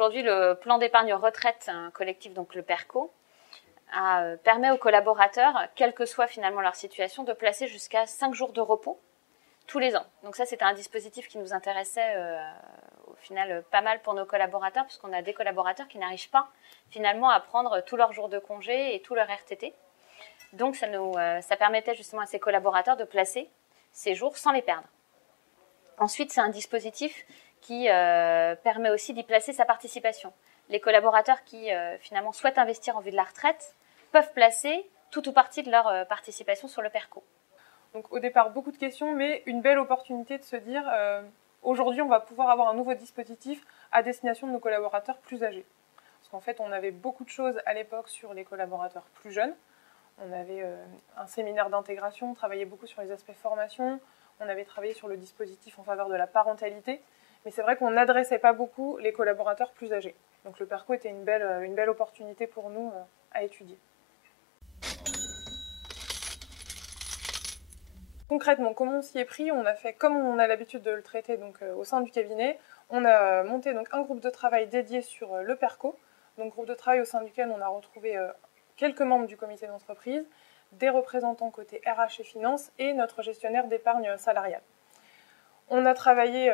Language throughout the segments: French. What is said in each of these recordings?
aujourd'hui, le plan d'épargne retraite collectif, donc le PERCO, permet aux collaborateurs, quelle que soit finalement leur situation, de placer jusqu'à 5 jours de repos tous les ans. Donc ça, c'était un dispositif qui nous intéressait au final pas mal pour nos collaborateurs, puisqu'on a des collaborateurs qui n'arrivent pas finalement à prendre tous leurs jours de congé et tout leur RTT. Donc ça permettait justement à ces collaborateurs de placer ces jours sans les perdre. Ensuite, c'est un dispositif qui permet aussi d'y placer sa participation. Les collaborateurs qui finalement souhaitent investir en vue de la retraite peuvent placer tout ou partie de leur participation sur le PERCO. Donc au départ, beaucoup de questions, mais une belle opportunité de se dire aujourd'hui, on va pouvoir avoir un nouveau dispositif à destination de nos collaborateurs plus âgés. Parce qu'en fait, on avait beaucoup de choses à l'époque sur les collaborateurs plus jeunes. On avait un séminaire d'intégration, on travaillait beaucoup sur les aspects formation, on avait travaillé sur le dispositif en faveur de la parentalité, mais c'est vrai qu'on n'adressait pas beaucoup les collaborateurs plus âgés. Donc le PERCO était une belle opportunité pour nous à étudier. Concrètement, comment on s'y est pris? On a fait comme on a l'habitude de le traiter donc, au sein du cabinet. On a monté donc, un groupe de travail dédié sur le PERCO, donc groupe de travail au sein duquel on a retrouvé quelques membres du comité d'entreprise, des représentants côté RH et finance et notre gestionnaire d'épargne salariale. On a travaillé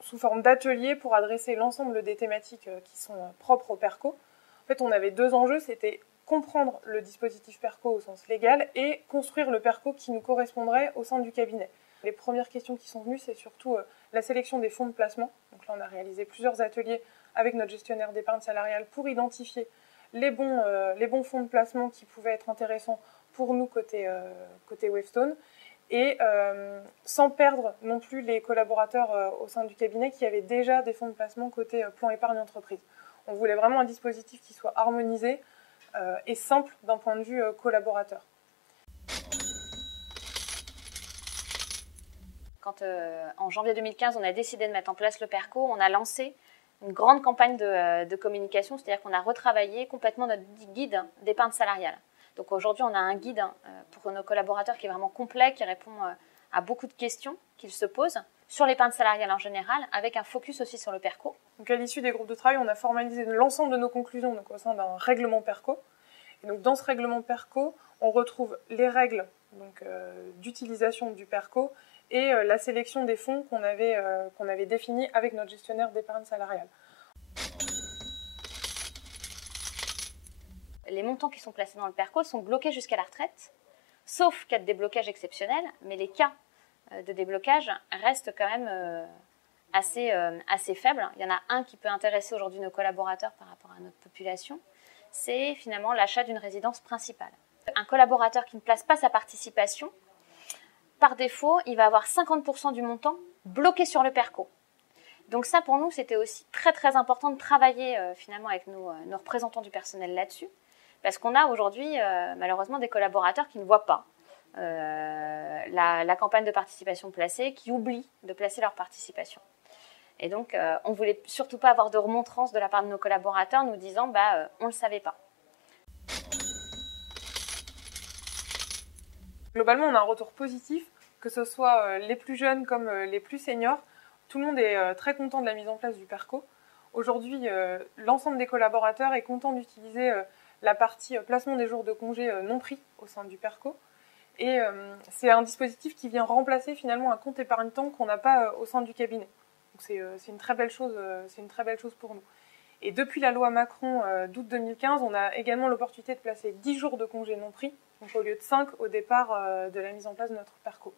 sous forme d'atelier pour adresser l'ensemble des thématiques qui sont propres au PERCO. En fait, on avait deux enjeux, c'était comprendre le dispositif PERCO au sens légal et construire le PERCO qui nous correspondrait au sein du cabinet. Les premières questions qui sont venues, c'est surtout la sélection des fonds de placement. Donc là, on a réalisé plusieurs ateliers avec notre gestionnaire d'épargne salariale pour identifier les bons fonds de placement qui pouvaient être intéressants pour nous côté Wavestone et sans perdre non plus les collaborateurs au sein du cabinet qui avaient déjà des fonds de placement côté plan épargne entreprise. On voulait vraiment un dispositif qui soit harmonisé et simple d'un point de vue collaborateur. Quand en janvier 2015, on a décidé de mettre en place le PERCO, on a lancé une grande campagne de communication, c'est-à-dire qu'on a retravaillé complètement notre guide d'épargne salariale. Donc aujourd'hui, on a un guide pour nos collaborateurs qui est vraiment complet, qui répond à beaucoup de questions qu'ils se posent sur l'épargne salariale en général, avec un focus aussi sur le PERCO. Donc à l'issue des groupes de travail, on a formalisé l'ensemble de nos conclusions donc, au sein d'un règlement PERCO. Et donc dans ce règlement PERCO, on retrouve les règles d'utilisation du PERCO et la sélection des fonds qu'on avait définis avec notre gestionnaire d'épargne salariale. Les montants qui sont placés dans le PERCO sont bloqués jusqu'à la retraite, sauf cas de déblocage exceptionnel, mais les cas de déblocage restent quand même assez faibles. Il y en a un qui peut intéresser aujourd'hui nos collaborateurs par rapport à notre population, c'est finalement l'achat d'une résidence principale. Un collaborateur qui ne place pas sa participation, par défaut, il va avoir 50% du montant bloqué sur le PERCO. Donc ça, pour nous, c'était aussi très très important de travailler finalement avec nos représentants du personnel là-dessus, parce qu'on a aujourd'hui malheureusement des collaborateurs qui ne voient pas la campagne de participation placée, qui oublient de placer leur participation. Et donc, on ne voulait surtout pas avoir de remontrance de la part de nos collaborateurs nous disant on ne le savait pas. Globalement, on a un retour positif, que ce soit les plus jeunes comme les plus seniors. Tout le monde est très content de la mise en place du PERCO. Aujourd'hui, l'ensemble des collaborateurs est content d'utiliser la partie placement des jours de congé non pris au sein du PERCO. Et c'est un dispositif qui vient remplacer finalement un compte épargne-temps qu'on n'a pas au sein du cabinet. Donc c'est une très belle chose pour nous. Et depuis la loi Macron d'août 2015, on a également l'opportunité de placer 10 jours de congé non pris, donc au lieu de 5 au départ de la mise en place de notre PERCO.